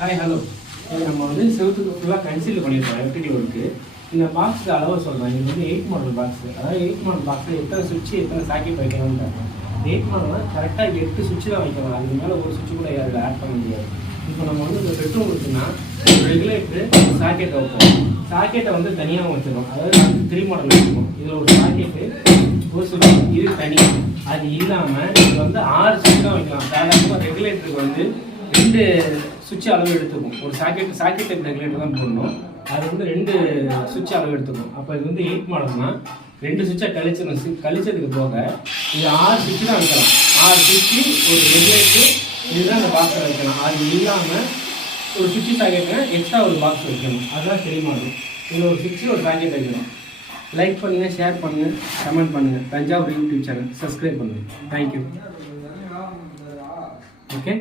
Hi hello நம்ம வந்து செவத்துக்கு ஃபுல்லாக கன்சீல் பண்ணியிருக்கோம் எஃப்டிடி ஒர்க்கு. இந்த பாக்ஸுக்கு அளவு சொல்கிறேன். இது வந்து 8 மாடல் பாக்ஸு. அதாவது 8 மாடல் பாக்ஸில் எத்தனை சுவிட்சு எத்தனை சாக்கெட் வைக்கணும்னு பார்க்கலாம். 8 மாடல்னால் கரெக்டாக 8 சுவிட்சு தான் வைக்கணும். அதுக்கு மேலே ஒரு சுவிட்சு கூட அதில் ஆட் பண்ண முடியாது. இப்போ நம்ம வந்து இந்த பெட்ரூம் இருக்குன்னா ரெகுலேட்டரு சாக்கெட்டை வைப்போம். சாக்கெட்டை வந்து தனியாக வச்சுருக்கோம். அதாவது 3 மாடல் வச்சுருக்கோம். இதில் ஒரு சாக்கெட்டு ஒரு சுவிட்ச் இது தனி. அது இல்லாமல் இதில் வந்து 6 சுவிட்ச் தான் வைக்கலாம். சாதாரணமாக ரெகுலேட்டருக்கு வந்து 2 சுவிட்ச் அளவு எடுத்துக்கும். ஒரு சாக்கெட் ரெகுலேட்டர் தான் போடணும். அது வந்து 2 சுவிட்ச் அளவு எடுத்துக்கும். அப்போ இது வந்து 8 மாடல்னா 2 சுவிட்சை கழிச்சதுக்கு போக இது 6 சுவிட்ச் தான் வைக்கலாம். 6 சுவிட்சு ஒரு ரெகுலேட்டர் இதுதான் அந்த பாக்ஸில் வைக்கலாம். அது இல்லாமல் ஒரு சுவிட்ச் சாக்கெட்டுனா எக்ஸ்ட்ரா ஒரு பாக்ஸ் வைக்கணும். அதுதான் சரி மாடல். இதில் ஒரு சுவிட்சு ஒரு சாக்கெட் வைக்கணும். லைக் பண்ணுங்கள், ஷேர் பண்ணுங்கள், கமெண்ட் பண்ணுங்கள். தஞ்சாவூர் யூடியூப் சேனல் சப்ஸ்கிரைப் பண்ணுங்கள். தேங்க்யூ. ஓகே.